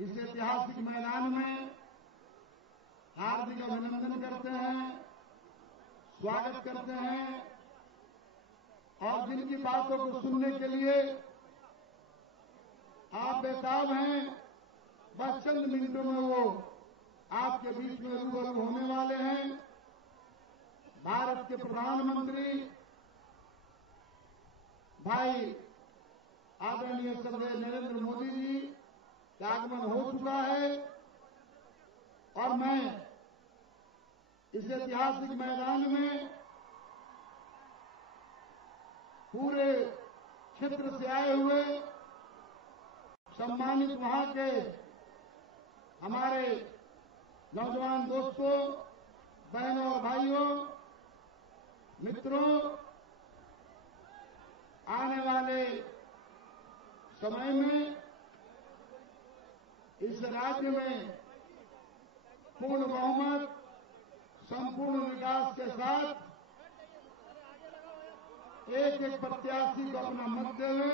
इस ऐतिहासिक मैदान में हार्दिक अभिनंदन करते हैं, स्वागत करते हैं और जिनकी बातों को सुनने के लिए आप बेताब हैं, बस चंद मिनटों में वो आपके बीच में रूबरू होने वाले हैं। भारत के प्रधानमंत्री भाई आदरणीय श्री नरेंद्र मोदी जी का आगमन हो चुका है और मैं इस ऐतिहासिक मैदान में पूरे क्षेत्र से आए हुए सम्मानित वहां के हमारे नौजवान दोस्तों, बहनों और भाइयों, मित्रों, आने वाले समय में इस राज्य में पूर्ण बहुमत, संपूर्ण विकास के साथ एक एक प्रत्याशी को अपना मत देवे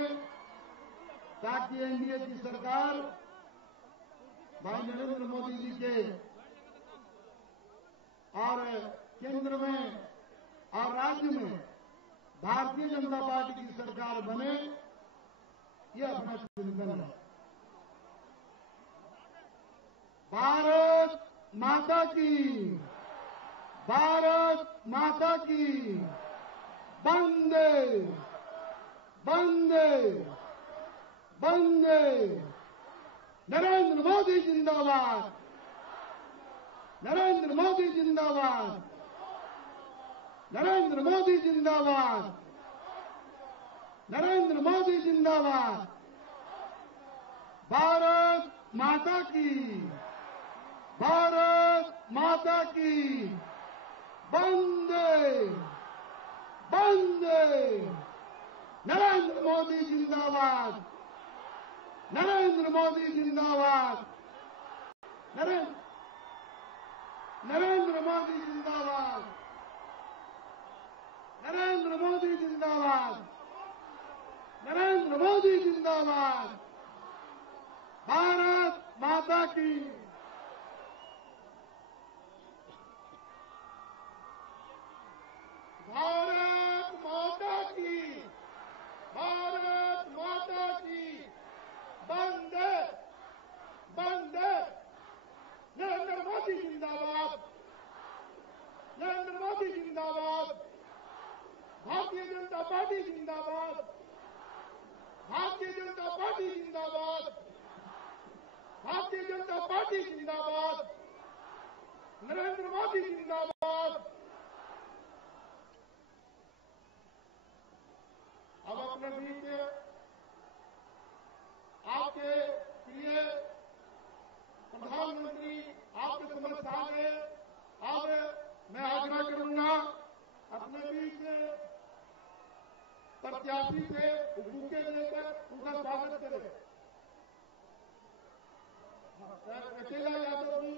ताकि एनडीए की सरकार भाई नरेंद्र मोदी जी के और केंद्र में और राज्य में भारतीय जनता पार्टी की सरकार बने, यह अपना चिंतन है। भारत माता की, भारत माता की, वंदे वंदे वंदे। नरेंद्र मोदी जिंदाबाद, नरेंद्र मोदी जिंदाबाद, नरेंद्र मोदी जिंदाबाद, नरेंद्र मोदी जिंदाबाद। भारत माता की, भारत माता की, वंदे वंदे। नरेंद्र मोदी जिंदाबाद, नरेंद्र मोदी जिंदाबाद, नरेंद्र मोदी जिंदाबाद, नरेंद्र मोदी जिंदाबाद, नरेंद्र मोदी जिंदाबाद। भारत माता की। भारत माता की, भारत माता की, वंदे वंदे। नरेंद्र मोदी जिंदाबाद, नरेंद्र मोदी जिंदाबाद, भारतीय जनता पार्टी जिंदाबाद, भारतीय जनता पार्टी जिंदाबाद, भारतीय जनता पार्टी जिंदाबाद, नरेंद्र मोदी जिंदाबाद। अब अपने बीच आपके प्रिय प्रधानमंत्री आपके समक्ष आ गए। अब मैं आग्रह करूंगा अपने बीच प्रत्याशी से बुके लेकर उनका स्वागत करें। अकेला यादव जी,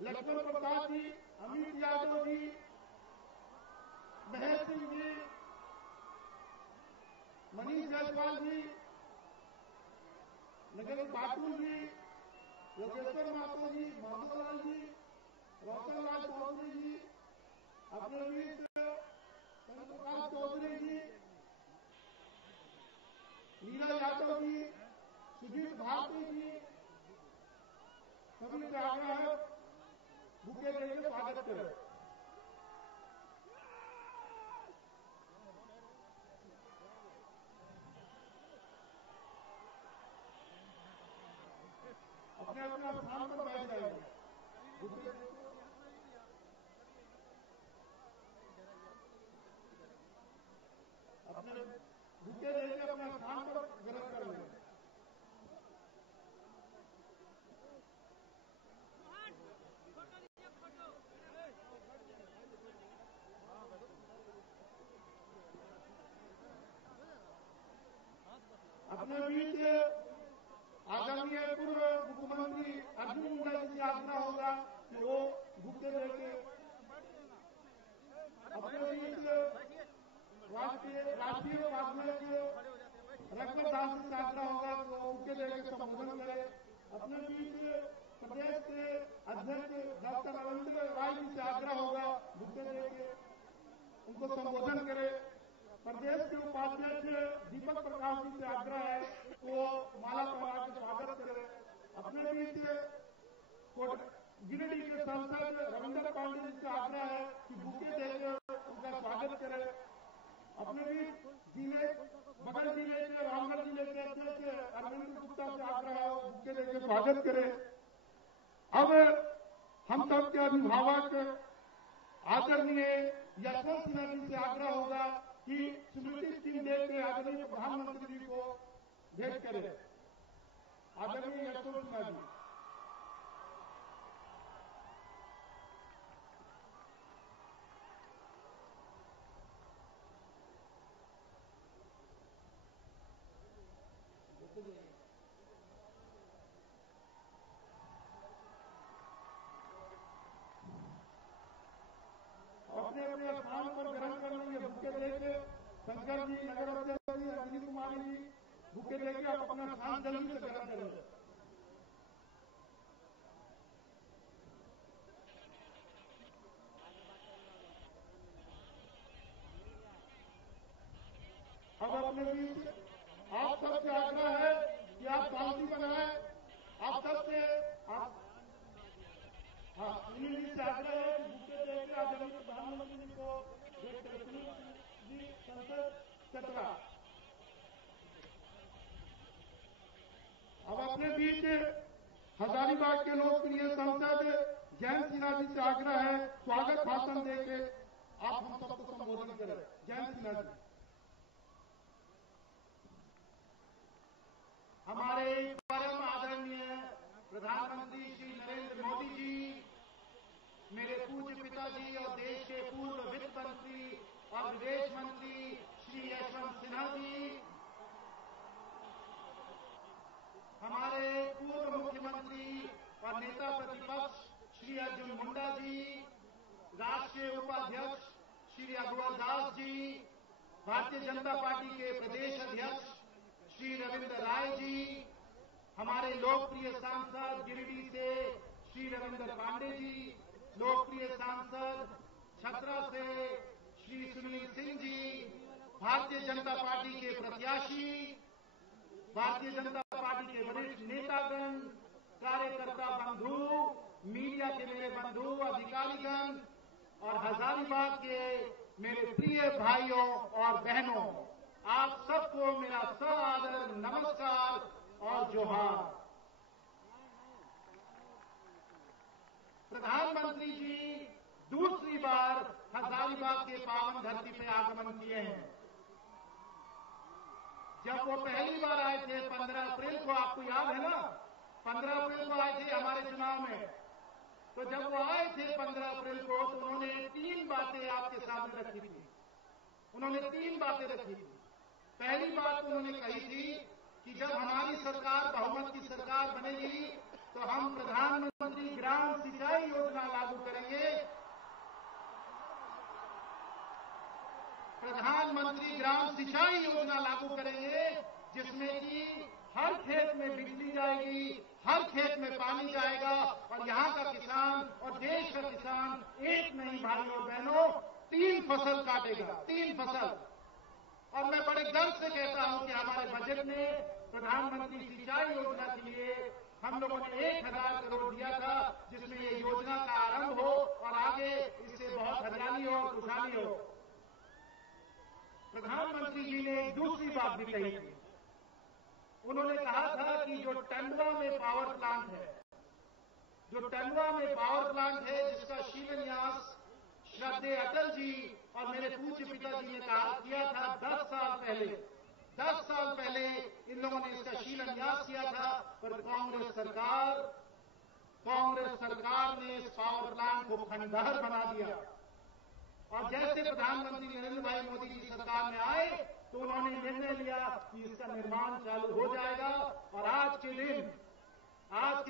लक्ष्मण प्रसाद जी, अमित यादव जी, महेश सिंह जी, मनीष जायसवाल जी, नगर बाटू जी, योगेश्वर महतो जी, माधवलाल जी, रोशन लाल चौधरी जी, अपने बीच चंद्रकांत चौधरी जी, लीला यादव जी, सुजीत भारती जी, सभी से आग्रह है बुके देकर स्वागत करें। अपने अपने स्थान पर बैठ जाइए। अपने बुके लेके अपना स्थान पर ग्रहण कर लें। अपने बीच आदरणीय पूर्व मुख्यमंत्री अर्जुन मुंडा जी से आग्रह होगा कि वो बुके लेके अपने बीच राष्ट्रीय उपाध्यक्ष रघुवर दास से आग्रह होगा कि वो बुके लेके संबोधन करें। अपने बीच प्रदेश के अध्यक्ष डॉक्टर रविंद्र राय जी से आग्रह होगा बुके देके उनको संबोधन करे। प्रदेश के उपाध्यक्ष दीपक प्रकाश जी से आग्रह है वो माला पहना के स्वागत करे। अपने बीच गिरिडीह के सांसद रविंद्र पांडे जी से आग्रह है कि बुके देकर उनका स्वागत करे। अपने बीच जिले बगल जिले के रामगढ़ जिले के अध्यक्ष अरविंद गुप्ता से आग्रह है बुके देकर स्वागत करे। अब हम सब के अभिभावक आदरणीय यशवंत सिन्हा जी से आग्रह होगा कि स्मृति चिन्ह देकर आदरणीय प्रधानमंत्री जी को भेंट करें। आदरणीय यशवंत सिन्हा जी। अपने अपने स्थान पर ग्रहण कर लेंगे बुके लेके। शंकर जी, नगर अध्यक्ष जी, रजनी कुमारी जी बुके लेके आप अपना स्थान जल्दी से ग्रहण करेंगे। अब अपने बीच आप सबसे आग्रह है कि आप शांति बनाए। आप सबसे सुनील जी से आग्रह है कि बुके देकर आदरणीय प्रधानमंत्री जी को भेंट करें। सुनील जी, संसद चतरा। अब अपने बीच हजारीबाग के लोकप्रिय सांसद जयंत सिन्हा जी से आग्रह है स्वागत भाषण देके आप हम सबको संबोधन करें। जयंत सिन्हा जी। हमारे परम आदरणीय प्रधानमंत्री श्री नरेंद्र मोदी जी, मेरे पूज्य पिताजी और देश के पूर्व वित्त मंत्री और विदेश मंत्री श्री यशवंत सिन्हा जी, हमारे पूर्व मुख्यमंत्री और नेता प्रतिपक्ष श्री अर्जुन मुंडा जी, राष्ट्रीय उपाध्यक्ष श्री अकबर दास जी, भारतीय जनता पार्टी के प्रदेश अध्यक्ष श्री रविंद्र राय जी, हमारे लोकप्रिय सांसद गिरिडीह से श्री रविंद्र पांडे जी, लोकप्रिय सांसद छतरा से श्री सुनील सिंह जी, भारतीय जनता पार्टी के प्रत्याशी, भारतीय जनता पार्टी के वरिष्ठ नेतागण, कार्यकर्ता बंधु, मीडिया के मेरे बंधु, अधिकारीगण और हजारीबाग के मेरे प्रिय भाइयों और बहनों, आप सबको मेरा सआदर नमस्कार और जोहार। प्रधानमंत्री जी दूसरी बार हजारीबाग के पावन धरती पे आगमन किए हैं। जब वो पहली बार आए थे 15 अप्रैल को, आपको याद है ना, 15 अप्रैल को आए थे हमारे चुनाव में। तो जब वो आए थे 15 अप्रैल को, तो उन्होंने 3 बातें आपके सामने रखी थी। उन्होंने 3 बातें रखी थी। पहली बात उन्होंने कही थी कि जब हमारी सरकार बहुमत की सरकार बनेगी तो हम प्रधानमंत्री ग्राम सिंचाई योजना लागू करेंगे। प्रधानमंत्री ग्राम सिंचाई योजना लागू करेंगे, जिसमें कि हर खेत में बिजली जाएगी, हर खेत में पानी जाएगा और यहाँ का किसान और देश का किसान एक नहीं भाइयों और बहनों 3 फसल काटेगा, 3 फसल। और मैं बड़े गर्व से कहता हूं कि हमारे बजट में प्रधानमंत्री सिंचाई योजना के लिए हम लोगों ने 1000 करोड़ दिया था, जिसमें ये योजना का आरंभ हो और आगे इससे बहुत हरियाली हो और खुशहाली हो। प्रधानमंत्री जी ने एक दूसरी बात भी कही थी। उन्होंने कहा था कि जो टंडवा में पावर प्लांट है, जो टंडवा में पावर प्लांट है, जिसका शिलान्यास श्रद्धेय अटल जी और मेरे पूज्य पिताजी ने किया था 10 साल पहले। 10 साल पहले इन लोगों ने इसका शिलान्यास किया था, पर कांग्रेस सरकार ने इस पावर प्लांट को खंडहर बना दिया। और जैसे प्रधानमंत्री नरेंद्र भाई मोदी जी सरकार में आए तो उन्होंने निर्णय लिया कि इसका निर्माण चालू हो जाएगा। और आज के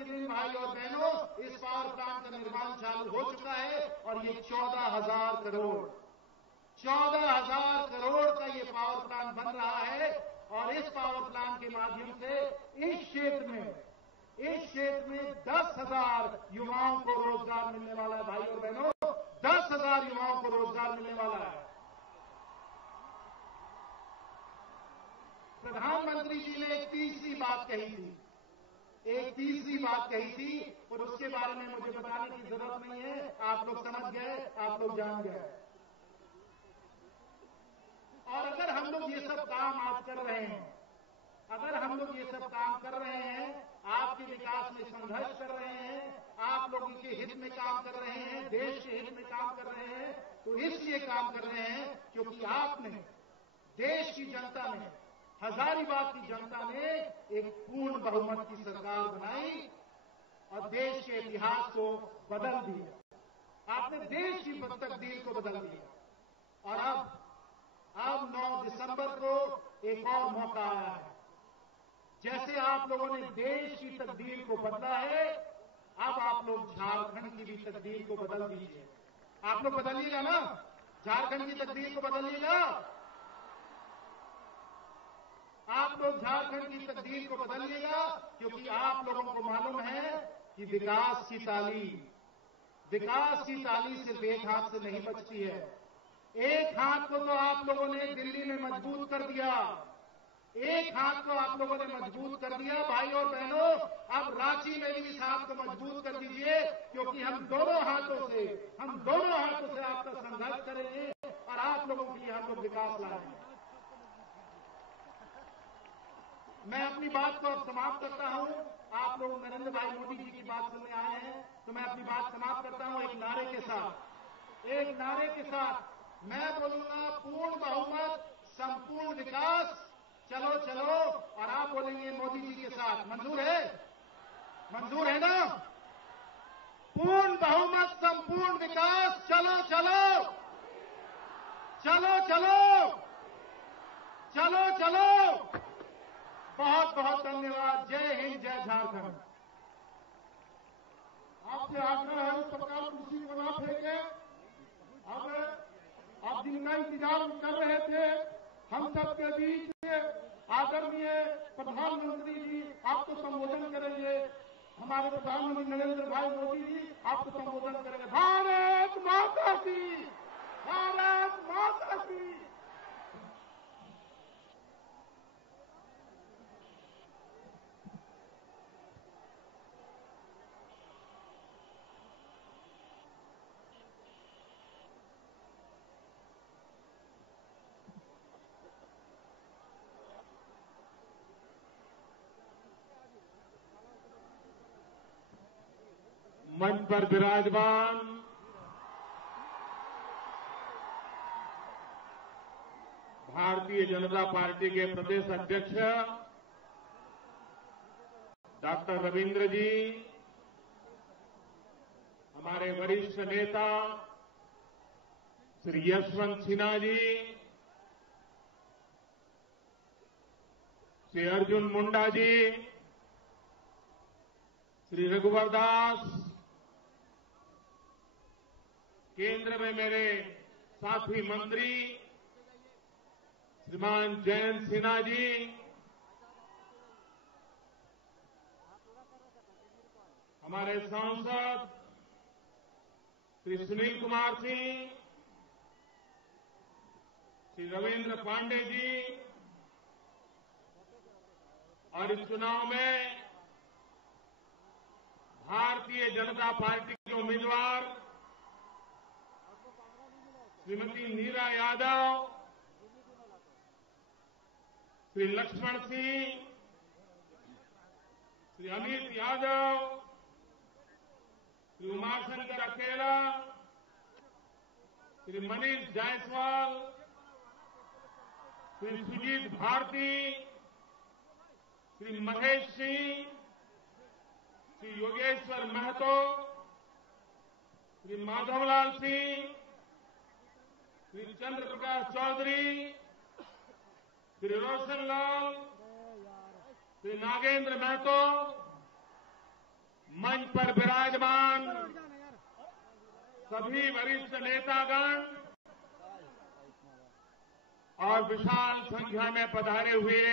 दिन भाई और बहनों, इस पावर प्लांट का निर्माण चालू हो चुका है और ये 14,000 करोड़ का ये पावर प्लांट बन रहा है। और इस पावर प्लांट के माध्यम से इस इस क्षेत्र में 10,000 युवाओं को रोजगार मिलने वाला है। भाई और बहनों, 10,000 युवाओं को रोजगार मिलने वाला है। प्रधानमंत्री जी ने एक तीसरी बात कही थी और उसके बारे में मुझे बताने की जरूरत नहीं है, आप लोग समझ गए, आप लोग जान गए। और अगर हम लोग ये सब काम आज कर रहे हैं, आपके विकास में संघर्ष कर रहे हैं, आप लोगों के हित में काम कर रहे हैं, देश के हित में काम कर रहे हैं, तो इसलिए काम कर रहे हैं क्योंकि आपने, देश की जनता ने, हजारीबाग की जनता ने एक पूर्ण बहुमत की सरकार बनाई और देश के इतिहास को बदल दिया। आपने देश की तकदीर को बदल दिया। और अब 9 दिसंबर को एक और मौका आया है। जैसे आप लोगों ने देश की तकदीर को बदला है, अब आप लोग झारखंड की भी तकदीर को बदल दीजिए। आप लोग बदलिएगा ना, झारखंड की तकदीर को बदलिएगा। आप लोग झारखंड की तकदीर को बदलिएगा क्योंकि आप लोगों को मालूम है कि विकास की ताली सिर्फ एक हाथ से नहीं बचती है। एक हाथ को तो आप लोगों ने दिल्ली में मजबूत कर दिया, भाई और बहनों, अब रांची में भी इस हाथ को मजबूत कर दीजिए क्योंकि हम दोनों हाथों से आपका संघर्ष करेंगे और आप लोगों के लिए हम लोग विकास लाएंगे। मैं अपनी बात को अब समाप्त करता हूं। आप लोग नरेंद्र भाई मोदी जी की बात सुनने आए हैं, तो मैं अपनी बात समाप्त करता हूं एक नारे के साथ। मैं बोलूंगा पूर्ण बहुमत, संपूर्ण विकास, चलो चलो, और आप बोलेंगे मोदी जी के साथ। मंजूर है ना? पूर्ण बहुमत, संपूर्ण विकास, चलो चलो, चलो चलो, चलो चलो। बहुत बहुत धन्यवाद। जय हिंद, जय झारखंड। आपसे आग्रह है, उस प्रकार कुर्सी को ना फेंके। अब आप जिनका इंतजार कर रहे थे, हम सबके बीच आदरणीय प्रधानमंत्री जी आपको संबोधन करेंगे। हमारे प्रधानमंत्री नरेंद्र भाई मोदी जी आपको संबोधन करेंगे। भारत माता की, भारत माता की। मंच पर विराजमान भारतीय जनता पार्टी के प्रदेश अध्यक्ष डॉक्टर रविंद्र जी, हमारे वरिष्ठ नेता श्री यशवंत सिन्हा जी, श्री अर्जुन मुंडा जी, श्री रघुवर दास, केंद्र में मेरे साथी मंत्री श्रीमान जयंत सिन्हा जी, हमारे सांसद श्री सुनील कुमार सिंह, श्री रविंद्र पांडे जी, और इस चुनाव में भारतीय जनता पार्टी के उम्मीदवार श्रीमती नीरा यादव, श्री लक्ष्मण सिंह, श्री अमित यादव, श्री उमाशंकर अकेला, श्री मनीष जायसवाल, श्री सुजीत भारती, श्री महेश सिंह, श्री योगेश्वर महतो, श्री माधवलाल सिंह, श्री चंद्र प्रकाश चौधरी, श्री रोशन लाल, श्री नागेंद्र महतो, मंच पर विराजमान सभी वरिष्ठ नेतागण और विशाल संख्या में पधारे हुए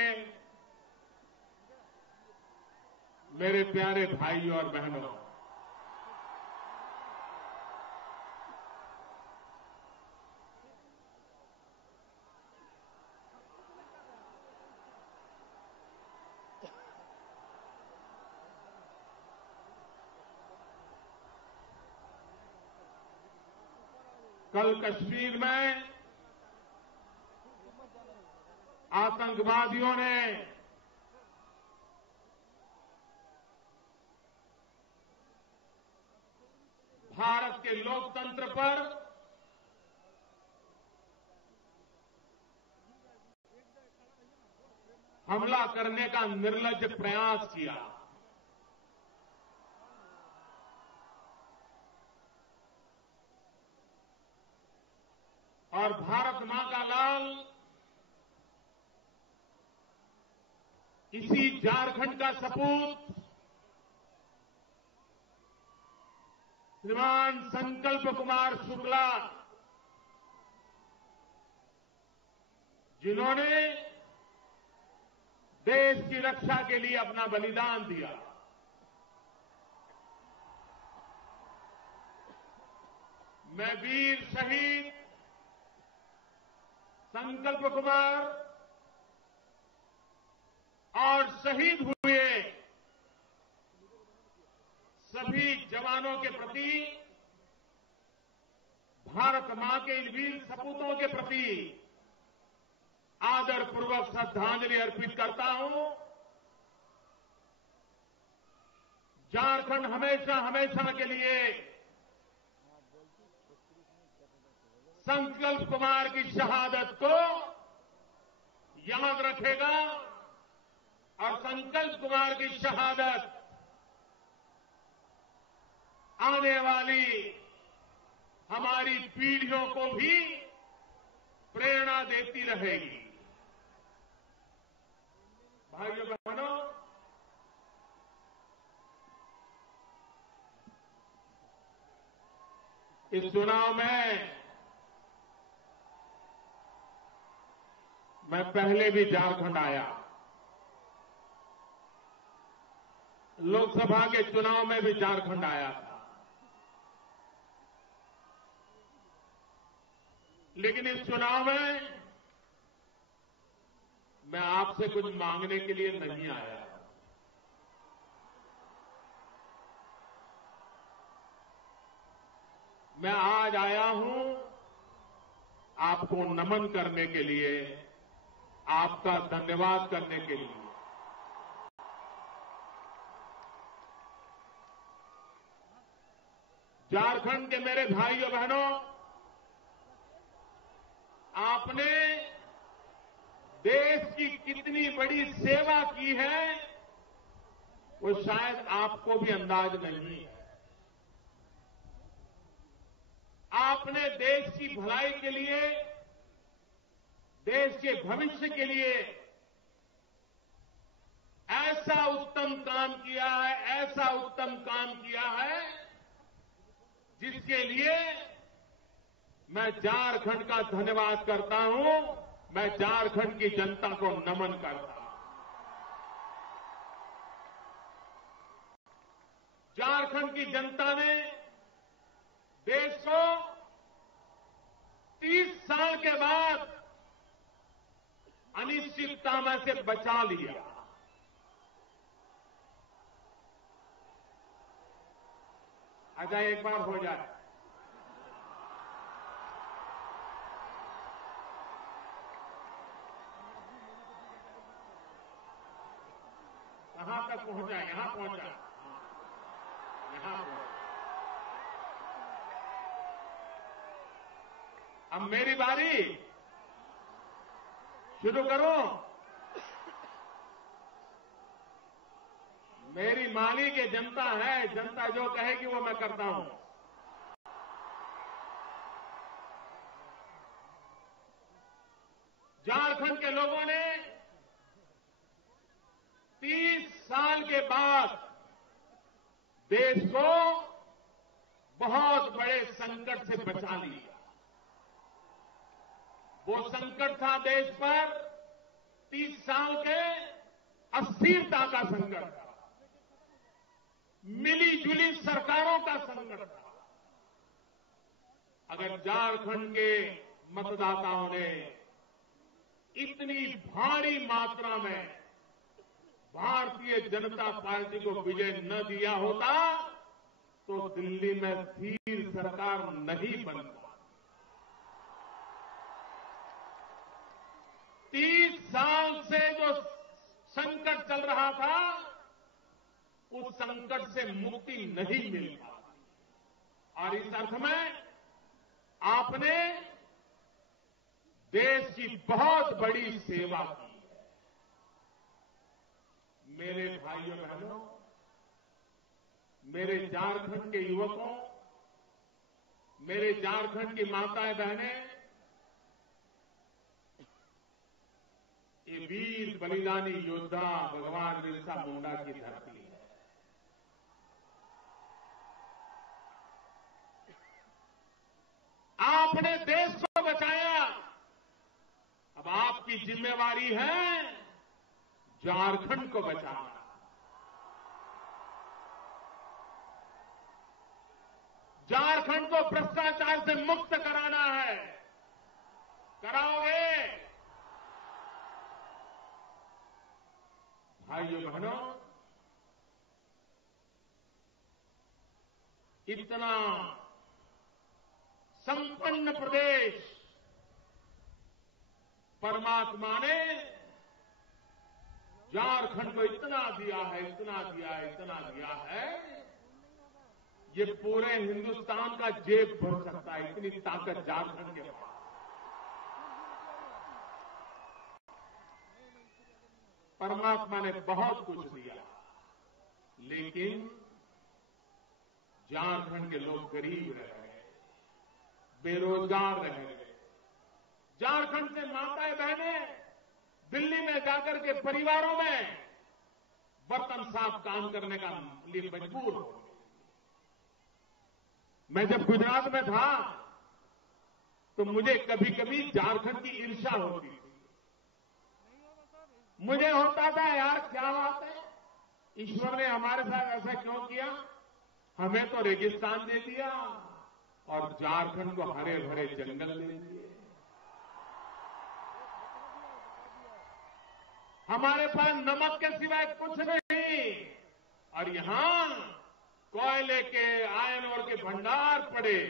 मेरे प्यारे भाइयों और बहनों, कल कश्मीर में आतंकवादियों ने भारत के लोकतंत्र पर हमला करने का निर्लज्ज प्रयास किया। और भारत मां का लाल इसी झारखंड का सपूत श्रीमान संकल्प कुमार शुक्ला, जिन्होंने देश की रक्षा के लिए अपना बलिदान दिया, मैं वीर शहीद संकल्प कुमार और शहीद हुए सभी जवानों के प्रति, भारत मां के इन वीर सपूतों के प्रति आदरपूर्वक श्रद्धांजलि अर्पित करता हूं। झारखंड हमेशा हमेशा के लिए संकल्प कुमार की शहादत को याद रखेगा और संकल्प कुमार की शहादत आने वाली हमारी पीढ़ियों को भी प्रेरणा देती रहेगी। भाइयों बहनों, इस चुनाव में मैं पहले भी झारखंड आया, लोकसभा के चुनाव में भी झारखंड आया था, लेकिन इस चुनाव में मैं आपसे कुछ मांगने के लिए नहीं आया। मैं आज आया हूं आपको नमन करने के लिए, आपका धन्यवाद करने के लिए। झारखंड के मेरे भाइयों बहनों, आपने देश की कितनी बड़ी सेवा की है वो शायद आपको भी अंदाज नहीं है। आपने देश की भलाई के लिए, देश के भविष्य के लिए ऐसा उत्तम काम किया है, ऐसा उत्तम काम किया है जिसके लिए मैं झारखंड का धन्यवाद करता हूं, मैं झारखंड की जनता को नमन करता हूं। झारखंड की जनता ने देश को 30 साल के बाद अनिश्चितता में से बचा लिया। अच्छा, एक बार हो जाए, कहां तक पहुंचा? यहां पहुंचा, यहां पहुंचा। अब मेरी बारी, शुरू करूं? मेरी मालिक ये जनता है, जनता जो कहेगी वो मैं करता हूं। झारखंड के लोगों ने 30 साल के बाद देश को बहुत बड़े संकट से बचा लिया। वो संकट था देश पर 30 साल के अस्थिरता का संकट था। मिली जुली सरकारों का संकट था। अगर झारखंड के मतदाताओं ने इतनी भारी मात्रा में भारतीय जनता पार्टी को विजय न दिया होता तो दिल्ली में स्थिर सरकार नहीं बनता। 30 साल से जो संकट चल रहा था उस संकट से मुक्ति नहीं मिल पाती और इस अर्थ में आपने देश की बहुत बड़ी सेवा की है। मेरे भाइयों बहनों, मेरे झारखंड के युवकों, मेरे झारखंड की माताएं बहनें, ये वीर बलिदानी योद्धा भगवान बिरसा मुंडा की धरती है। आपने देश को बचाया, अब आपकी जिम्मेवारी है झारखंड को बचाना। झारखंड को भ्रष्टाचार से मुक्त कराना है। कराओगे? भाइयों बहनों, इतना संपन्न प्रदेश परमात्मा ने झारखंड को इतना दिया है, इतना दिया है, इतना दिया है, ये पूरे हिंदुस्तान का जेब भर सकता है। इतनी ताकत झारखंड के पास। परमात्मा ने बहुत कुछ दिया, लेकिन झारखंड के लोग गरीब रह गए, बेरोजगार रह गए। झारखंड से माताएं बहनें दिल्ली में जाकर के परिवारों में बर्तन साफ काम करने का लिए मजबूर हो गए। मैं जब गुजरात में था तो मुझे कभी कभी झारखंड की ईर्ष्या होती थी। मुझे होता था यार क्या बात है, ईश्वर ने हमारे साथ ऐसा क्यों किया? हमें तो रेगिस्तान दे दिया और झारखंड को हरे भरे जंगल दे दिए। हमारे पास नमक के सिवाय कुछ नहीं और यहां कोयले के, आयरन ओर के भंडार पड़े।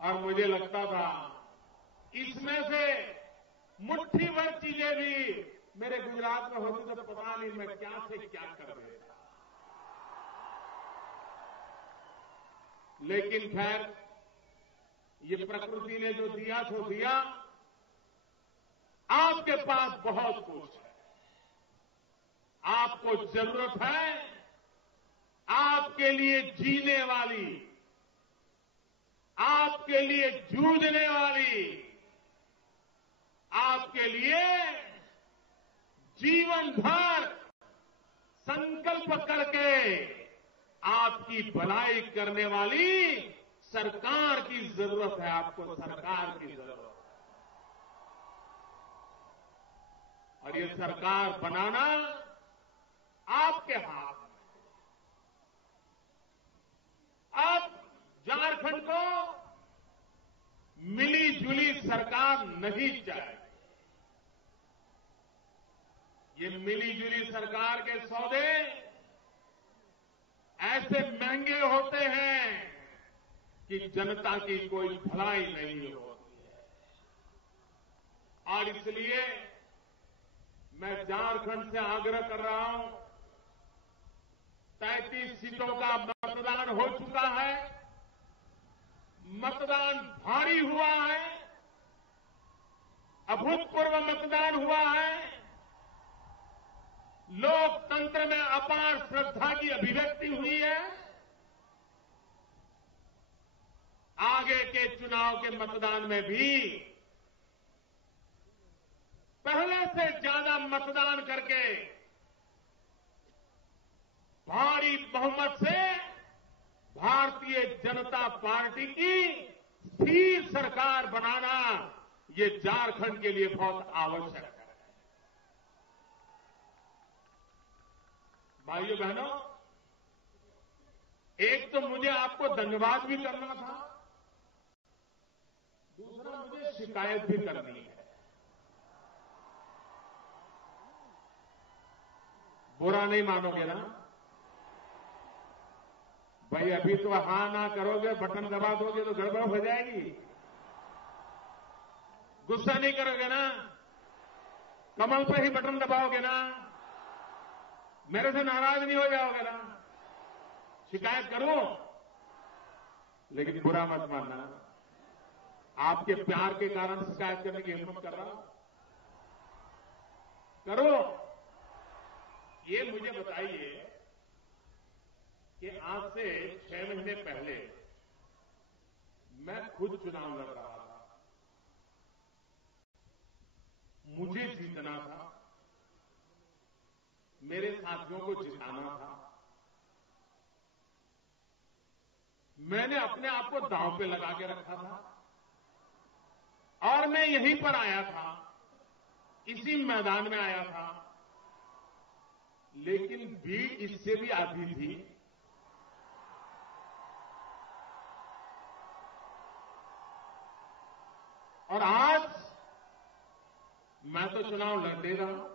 और मुझे लगता था इसमें से मुट्ठी भर चीजें भी मेरे गुजरात में होती तो पता नहीं मैं क्या से क्या कर देता। लेकिन खैर, ये प्रकृति ने जो दिया सो दिया। आपके पास बहुत कुछ है। आपको जरूरत है आपके लिए जीने वाली, आपके लिए जूझने वाली, आपके लिए जीवन भर संकल्प करके आपकी भलाई करने वाली सरकार की जरूरत है। आपको सरकार की जरूरत है और ये सरकार बनाना आपके हाथ में। आप झारखंड को मिली जुली सरकार नहीं चाहिए। ये मिली जुली सरकार के सौदे ऐसे महंगे होते हैं कि जनता की कोई भलाई नहीं होती है। और इसलिए मैं झारखंड से आग्रह कर रहा हूं, 33 सीटों का मतदान हो चुका है। मतदान भारी हुआ है, अभूतपूर्व मतदान हुआ है। लोकतंत्र में अपार श्रद्धा की अभिव्यक्ति हुई है। आगे के चुनाव के मतदान में भी पहले से ज्यादा मतदान करके भारी बहुमत से भारतीय जनता पार्टी की स्थिर सरकार बनाना ये झारखंड के लिए बहुत आवश्यक है। भाइयों बहनों, एक तो मुझे आपको धन्यवाद भी करना था, दूसरा मुझे शिकायत भी करनी है। बुरा नहीं मानोगे ना भाई? अभी तो हाँ ना करोगे, बटन दबा दोगे तो गड़बड़ हो जाएगी। गुस्सा नहीं करोगे ना? कमल पे ही बटन दबाओगे ना? मेरे से नाराज नहीं हो जाओगे ना? शिकायत करूं? लेकिन बुरा मत मानना, आपके प्यार के कारण शिकायत करने की हिम्मत कर रहा हूं। करो। ये मुझे बताइए कि आज से 6 महीने पहले मैं खुद चुनाव लड़ रहा था, मुझे जीतना था, मेरे साथियों को जिताना था। मैंने अपने आप को दांव पे लगा के रखा था और मैं यहीं पर आया था, इसी मैदान में आया था। लेकिन भीड़ इससे भी आधी थी। और आज मैं तो चुनाव लड़ ले रहा हूं,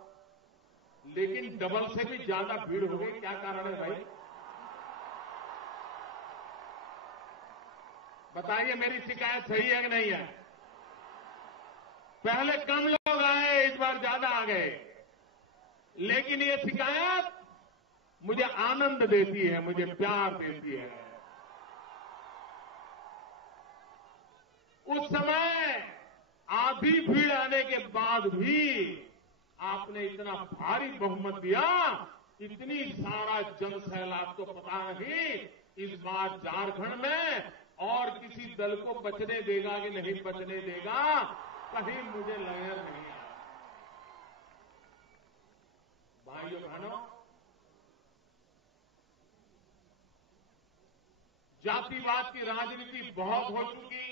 लेकिन डबल से भी ज्यादा भीड़ हो गई। क्या कारण है भाई? बताइए, मेरी शिकायत सही है कि नहीं है? पहले कम लोग आए, इस बार ज्यादा आ गए। लेकिन ये शिकायत मुझे आनंद देती है, मुझे प्यार देती है। उस समय आधी भीड़ आने के बाद भी आपने इतना भारी बहुमत दिया, इतनी सारा जनसैलाब तो पता नहीं इस बार झारखंड में और किसी दल को बचने देगा कि नहीं बचने देगा, कहीं मुझे लहर नहीं आ रहा। भाइयों बहनों, जातिवाद की राजनीति बहुत हो चुकी,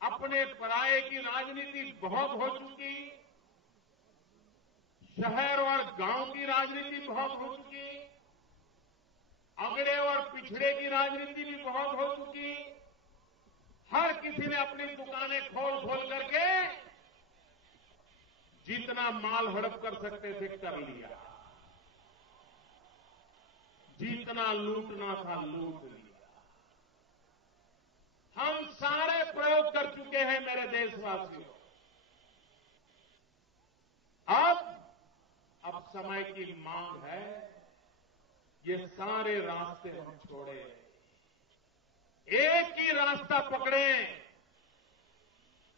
अपने पराये की राजनीति बहुत हो चुकी, शहर और गांव की राजनीति बहुत हो चुकी, अगड़े और पिछड़े की राजनीति भी बहुत हो चुकी। हर किसी ने अपनी दुकानें खोल खोल करके जितना माल हड़प कर सकते थे कर लिया, जितना लूटना था लूट लिया। हम सारे प्रयोग कर चुके हैं मेरे देशवासियों। अब समय की मांग है, ये सारे रास्ते हम छोड़े, एक ही रास्ता पकड़े।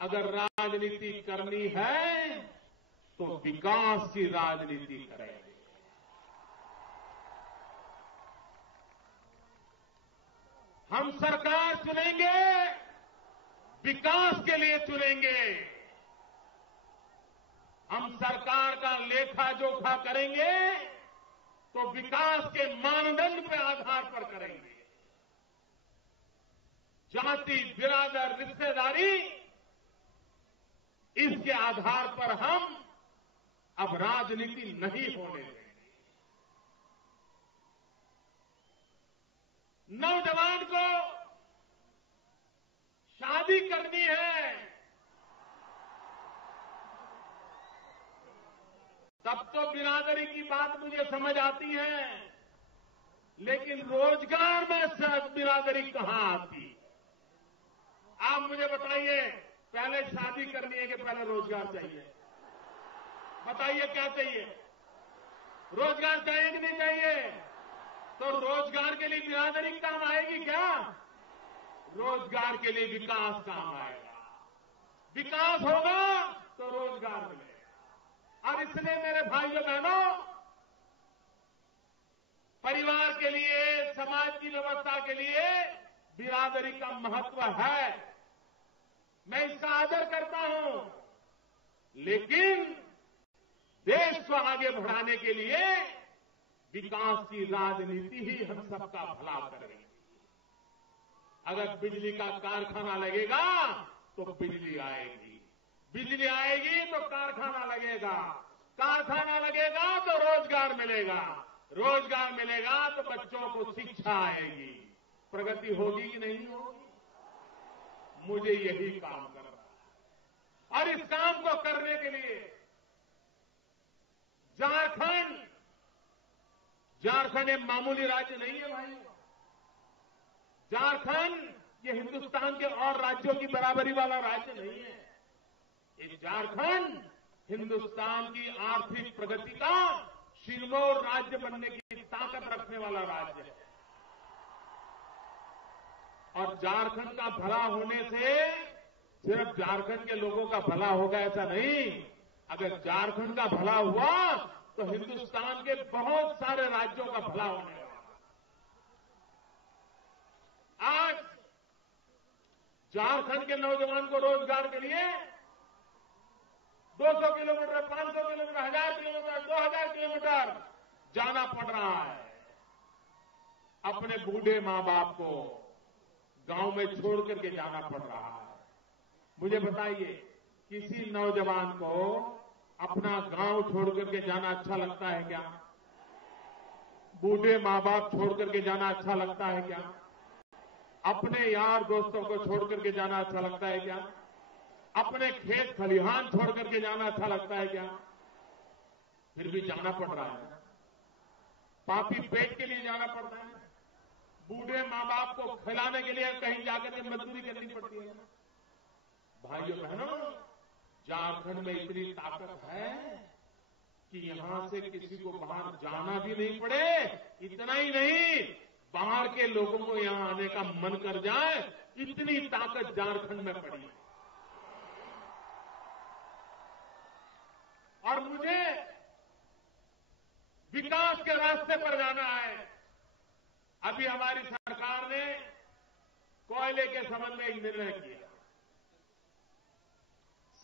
अगर राजनीति करनी है तो विकास की राजनीति करेंगे। हम सरकार चुनेंगे, विकास के लिए चुनेंगे। हम सरकार का लेखा जोखा करेंगे तो विकास के मानदंड के आधार पर करेंगे। जाति, बिरादर, रिश्तेदारी, इसके आधार पर हम अब राजनीति नहीं होने देंगे। नौजवान को शादी करनी है तब तो बिरादरी की बात मुझे समझ आती है, लेकिन रोजगार में बिरादरी कहां आती? आप मुझे बताइए, पहले शादी करनी है कि पहले रोजगार चाहिए? बताइए क्या चाहिए? रोजगार चाहिए कि नहीं चाहिए? तो रोजगार के लिए बिरादरी काम आएगी क्या? रोजगार के लिए विकास काम आएगा। विकास होगा तो रोजगार मिलेगा। और इसलिए मेरे भाइयों बहनों, परिवार के लिए, समाज की व्यवस्था के लिए बिरादरी का महत्व है। मैं इसका आदर करता हूं, लेकिन देश को आगे बढ़ाने के लिए विकास की राजनीति ही हम सबका भला करेगी। अगर बिजली का कारखाना लगेगा तो बिजली आएगी, बिजली आएगी तो कारखाना लगेगा, कारखाना लगेगा तो रोजगार मिलेगा, रोजगार मिलेगा तो बच्चों को शिक्षा आएगी, प्रगति होगी कि नहीं होगी? मुझे यही काम करना है और इस काम को करने के लिए झारखंड एक मामूली राज्य नहीं है भाई। झारखंड ये हिंदुस्तान के और राज्यों की बराबरी वाला राज्य नहीं है। ये झारखंड हिंदुस्तान की आर्थिक प्रगति का सिरमौर राज्य बनने की ताकत रखने वाला राज्य है। और झारखंड का भला होने से सिर्फ झारखंड के लोगों का भला होगा ऐसा नहीं। अगर झारखंड का भला हुआ तो हिंदुस्तान के बहुत सारे राज्यों का भला होने वाला। आज झारखंड के नौजवान को रोजगार के लिए 200 किलोमीटर, 500 किलोमीटर, 1000 किलोमीटर, 2000 किलोमीटर जाना पड़ रहा है। अपने बूढ़े मां बाप को गांव में छोड़ करके जाना पड़ रहा है। मुझे बताइए, किसी नौजवान को अपना गांव छोड़ करके जाना अच्छा लगता है क्या? बूढ़े मां बाप छोड़ करके जाना अच्छा लगता है क्या? अपने यार दोस्तों को छोड़ करके जाना अच्छा लगता है क्या? अपने खेत खलिहान छोड़ करके जाना अच्छा लगता है क्या? फिर भी जाना पड़ रहा है। पापी पेट के लिए जाना पड़ता है। बूढ़े मां बाप को खिलाने के लिए कहीं जाकर के मजदूरी करनी पड़ती है। भाइयों बहनों, झारखंड में इतनी ताकत है कि यहां से किसी को बाहर जाना भी नहीं पड़े। इतना ही नहीं, बाहर के लोगों को यहां आने का मन कर जाए, इतनी ताकत झारखंड में पड़ी है। और मुझे विकास के रास्ते पर जाना है। अभी हमारी सरकार ने कोयले के संबंध में एक निर्णय किया।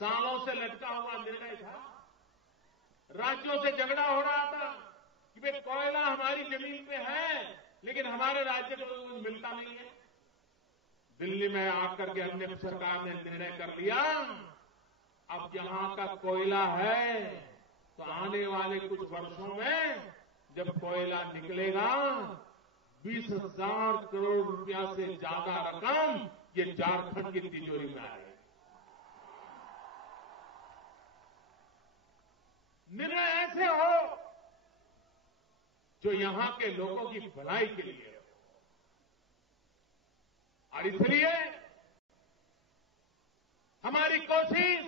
सालों से लटका हुआ निर्णय था। राज्यों से झगड़ा हो रहा था कि भाई कोयला हमारी जमीन पे है लेकिन हमारे राज्य को तो कुछ मिलता नहीं है। दिल्ली में आकर के हमने सरकार ने निर्णय कर लिया, अब यहां का कोयला है तो आने वाले कुछ वर्षों में जब कोयला निकलेगा 20,000 करोड़ रुपया से ज्यादा रकम ये झारखंड की तिजोरी में आएगी। निर्णय ऐसे हो जो यहां के लोगों की भलाई के लिए हो। और इसलिए हमारी कोशिश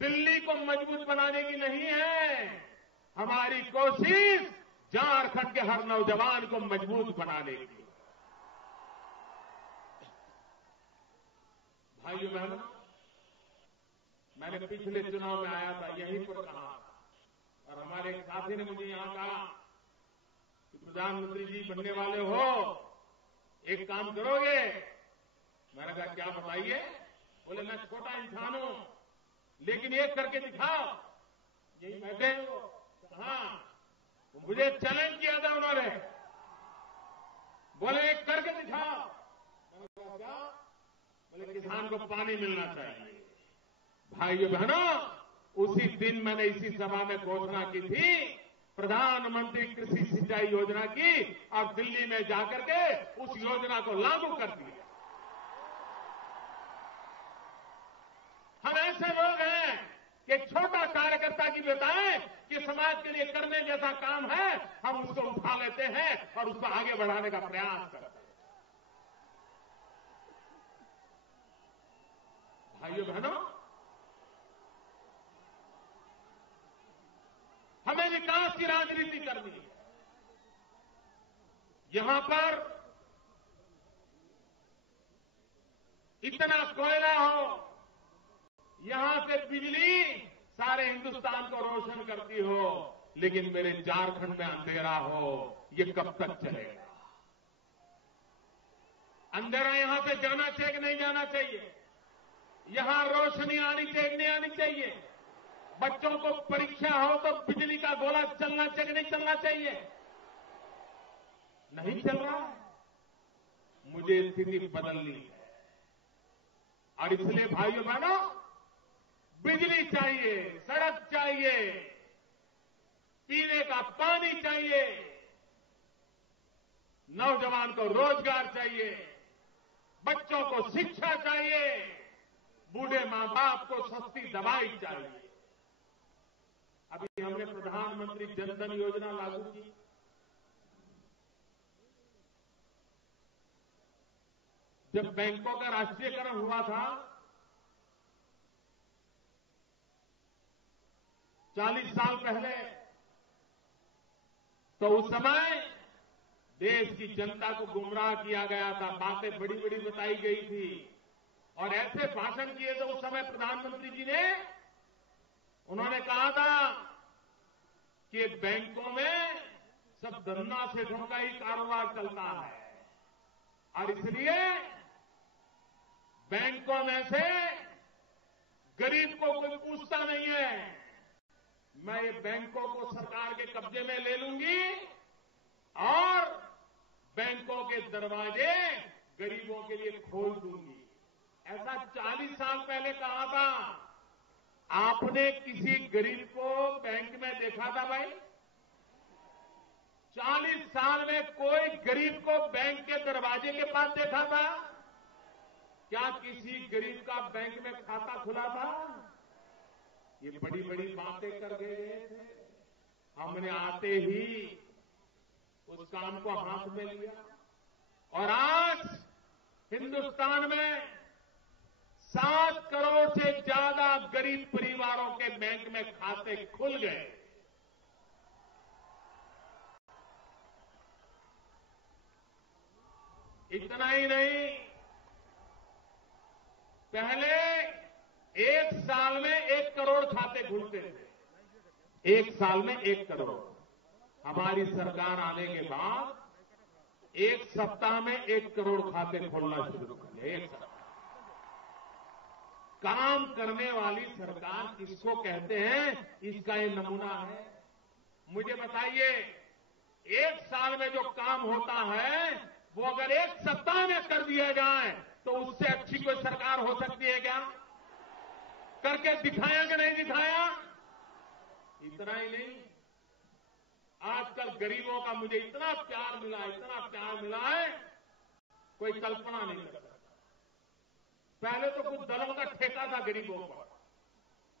दिल्ली को मजबूत बनाने की नहीं है, हमारी कोशिश झारखंड के हर नौजवान को मजबूत बनाने की। भाइयों बहनों, मैंने पिछले चुनाव में आया था, यहीं पर कहा था और हमारे एक साथी ने मुझे यहां कहा कि प्रधानमंत्री जी बनने वाले हो, एक काम करोगे? मैंने कहा क्या, बताइए। बोले मैं छोटा इंसान हूं लेकिन एक करके दिखाओ। यही बैठे हो। हाँ, मुझे चैलेंज किया था उन्होंने, बोले एक करके दिखाओ। मैंने कहा क्या? बोले किसान को पानी मिलना चाहिए। भाइयों बहनों, उसी दिन मैंने इसी सभा में घोषणा की थी प्रधानमंत्री कृषि सिंचाई योजना की, और दिल्ली में जाकर के उस योजना को लागू कर दिया। हम ऐसे लोग हैं कि छोटा कार्यकर्ता की बताएं कि समाज के लिए करने जैसा काम है, हम उसको उठा लेते हैं और उसको आगे बढ़ाने का प्रयास करते हैं। भाइयों बहनों, हमें विकास की राजनीति करनी है। यहां पर इतना कोयला हो, यहां से बिजली सारे हिंदुस्तान को रोशन करती हो, लेकिन मेरे झारखंड में अंधेरा हो, ये कब तक चलेगा? अंधेरा यहां से जाना चाहिए कि नहीं जाना चाहिए? यहां रोशनी आनी चाहिए कि नहीं आनी चाहिए? बच्चों को परीक्षा हो तो बिजली का गोला चलना चाहिए कि नहीं चलना चाहिए? नहीं चल रहा है। मुझे स्थिति बदलनी है। और इसलिए भाइयों बहनों, बिजली चाहिए, सड़क चाहिए, पीने का पानी चाहिए, नौजवान को रोजगार चाहिए, बच्चों को शिक्षा चाहिए, बूढ़े मां बाप को सस्ती दवाई चाहिए। अभी हमने प्रधानमंत्री जन धन योजना लागू की। जब बैंकों का राष्ट्रीयकरण हुआ था 40 साल पहले, तो उस समय देश की जनता को गुमराह किया गया था, बातें बड़ी बड़ी बताई गई थी और ऐसे भाषण किए थे उस समय प्रधानमंत्री जी ने। उन्होंने कहा था कि बैंकों में सब धन्ना सेठों का ही कारोबार चलता है और इसलिए बैंकों में से गरीब को कोई पूछता नहीं है। मैं ये बैंकों को सरकार के कब्जे में ले लूंगी और बैंकों के दरवाजे गरीबों के लिए खोल दूंगी। ऐसा 40 साल पहले कहा था। आपने किसी गरीब को बैंक में देखा था भाई? 40 साल में कोई गरीब को बैंक के दरवाजे के पास देखा था? क्या किसी गरीब का बैंक में खाता खुला था? ये बड़ी बड़ी बातें कर गए थे। हमने आते ही उस काम को हाथ में लिया और आज हिंदुस्तान में 7 करोड़ से ज्यादा गरीब परिवारों के बैंक में खाते खुल गए। इतना ही नहीं, पहले एक साल में 1 करोड़ खाते खुलते थे। 1 साल में 1 करोड़। हमारी सरकार आने के बाद 1 सप्ताह में 1 करोड़ खाते खोलना शुरू कर दिए। 1 सप्ताह। काम करने वाली सरकार किसको कहते हैं, इसका ये नमूना है। मुझे बताइए, 1 साल में जो काम होता है वो अगर 1 सप्ताह में कर दिया जाए तो उससे अच्छी कोई सरकार हो सकती है क्या? करके दिखाया कि नहीं दिखाया? इतना ही नहीं, आजकल गरीबों का मुझे इतना प्यार मिला है, कोई कल्पना नहीं कर सकता। पहले तो कुछ दलों का ठेका था गरीबों पर,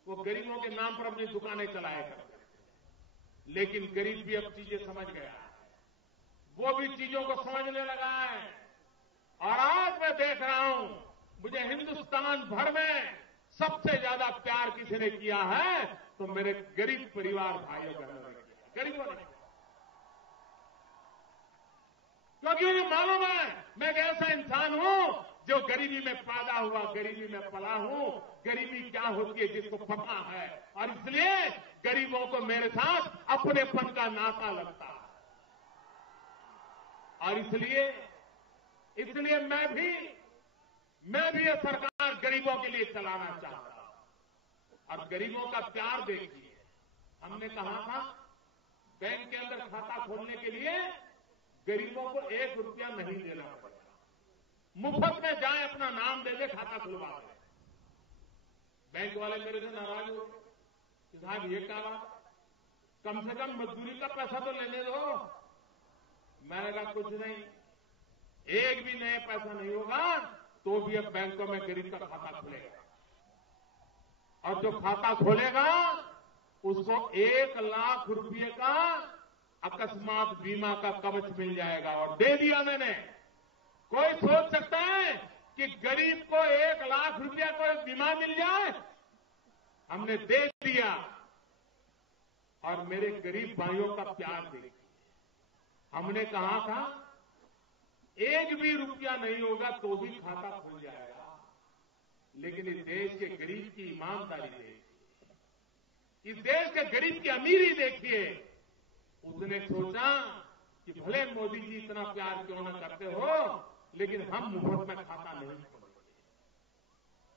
वो गरीबों के नाम पर अपनी दुकानें चलाया करते थे। लेकिन गरीब भी अब चीजें समझ गया है, वो भी चीजों को समझने लगा है। और आज मैं देख रहा हूं, मुझे हिंदुस्तान भर में सबसे ज्यादा प्यार किसी ने किया है तो मेरे गरीब परिवार भाइयों बहनों ने किया, गरीबों ने। क्योंकि मुझे मालूम है मैं एक ऐसा इंसान हूं जो गरीबी में पैदा हुआ, गरीबी में पला हूं, गरीबी क्या होती है जिसको पता है, और इसलिए गरीबों को मेरे साथ अपनेपन का नाता लगता है। और इसलिए मैं भी ये सरकार गरीबों के लिए चलाना चाहता हूं। और गरीबों का प्यार देखिए, हमने कहा था बैंक के अंदर खाता खोलने के लिए गरीबों को 1 रुपया नहीं देना पड़ेगा, मुफ्त में जाए अपना नाम दे दे खाता खुलवा दे। बैंक वाले मेरे से नाराज हो कि साहब ये क्या बात, कम से कम मजदूरी का पैसा तो लेने दो। मैंने कहा कुछ नहीं, एक भी नया पैसा नहीं होगा तो भी अब बैंकों में गरीब का खाता खुलेगा, और जो खाता खोलेगा उसको 1 लाख रुपए का अकस्मात बीमा का कवच मिल जाएगा, और दे दिया मैंने। कोई सोच सकता है कि गरीब को 1 लाख रुपया कोई बीमा मिल जाए? हमने दे दिया। और मेरे गरीब भाइयों का प्यार देखिए, हमने कहा था 1 भी रुपया नहीं होगा तो भी खाता खुल जाएगा, लेकिन इस देश के गरीब की ईमानदारी देखिए, इस देश के गरीब की अमीरी देखिए। उसने सोचा कि भले मोदी जी इतना प्यार क्यों न करते हो, लेकिन हम मुफ्त में खाता नहीं खोलेंगे।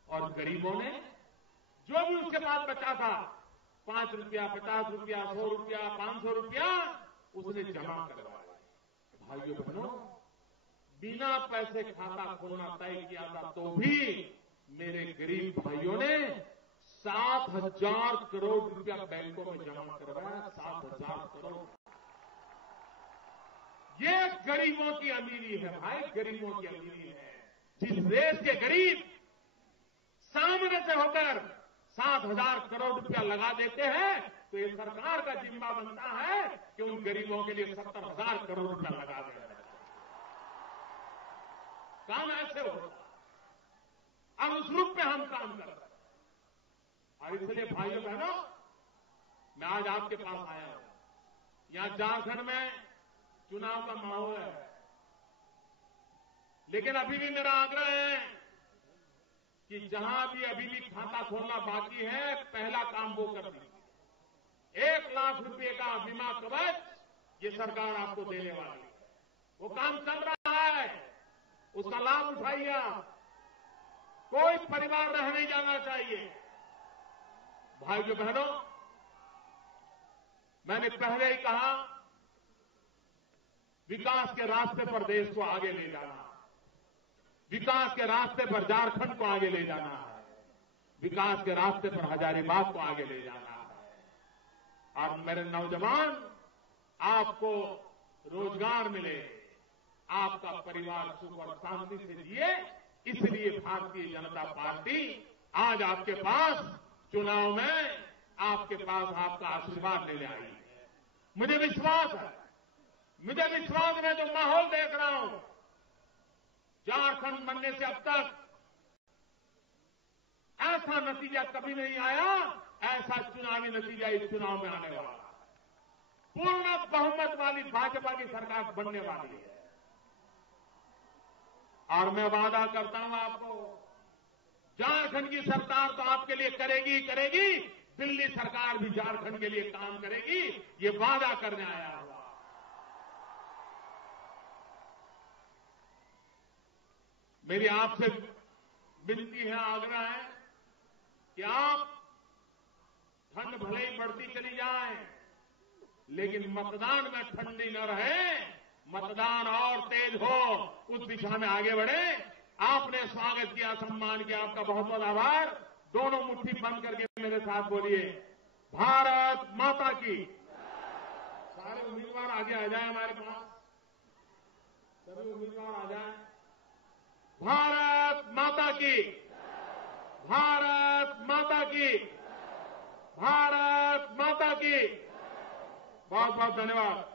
और गरीबों ने जो भी उसके पास बचा था, 5 रुपया, 50 रुपया, 100 रुपया, 500 रुपया, उसने जमा करवाया। भाइयों बहनों, बिना पैसे खाता खोलना तय किया था तो भी मेरे गरीब भाइयों ने 7,000 करोड़ रुपया बैंकों में जमा करवाया। 7,000 करोड़। ये गरीबों की अमीरी है भाई, गरीबों की अमीरी है। जिस देश के गरीब सामने से होकर 7,000 करोड़ रुपया लगा देते हैं, तो ये सरकार का जिम्मा बनता है कि उन गरीबों के लिए 70,000 करोड़ रुपया लगा दें। काम ऐसे होता और उस रूप में हम काम कर रहे हैं। और इसलिए भाइयों बहनों, मैं आज आपके पास आया हूं। यहां झारखंड में चुनाव का माहौल है, लेकिन अभी भी मेरा आग्रह है कि जहां भी अभी भी खाता खोलना बाकी है, पहला काम वो कर दीजिए। 1 लाख रुपए का बीमा कवच ये सरकार आपको देने वाली है। वो काम चल रहा है, उसका लाभ उठाइए आप। कोई परिवार रह नहीं जाना चाहिए। भाइयों बहनों, मैंने पहले ही कहा, विकास के रास्ते पर देश को आगे ले जाना है। विकास के रास्ते पर झारखंड को आगे ले जाना है। विकास के रास्ते पर हजारीबाग को आगे ले जाना है। और मेरे नौजवान, आपको रोजगार मिले, आपका परिवार सुख और शांति से जिए, इसलिए भारतीय जनता पार्टी आज आपके पास चुनाव में आपके पास आपका आशीर्वाद लेने आई है। मुझे विश्वास है, मैं जो माहौल देख रहा हूं, झारखंड बनने से अब तक ऐसा नतीजा कभी नहीं आया, ऐसा चुनावी नतीजा इस चुनाव में आने वाला है। पूर्ण बहुमत वाली भाजपा की सरकार बनने वाली है। और मैं वादा करता हूं आपको, झारखंड की सरकार तो आपके लिए करेगी ही करेगी, दिल्ली सरकार भी झारखंड के लिए काम करेगी, ये वादा करने आया हुआ। मेरी आपसे विनती है, आग्रह है कि आप ठंड भले ही बढ़ती चली जाए, लेकिन मतदान में ठंडी न रहे, मतदान और तेज हो, उस दिशा में आगे बढ़े। आपने स्वागत किया, सम्मान किया, आपका बहुत बहुत आभार। दोनों मुट्ठी बंद करके मेरे साथ बोलिए, भारत माता की। सारे उम्मीदवार आगे आ जाए, हमारे पास सभी उम्मीदवार आ जाए। भारत माता की, भारत माता की, भारत माता की। बहुत बहुत धन्यवाद।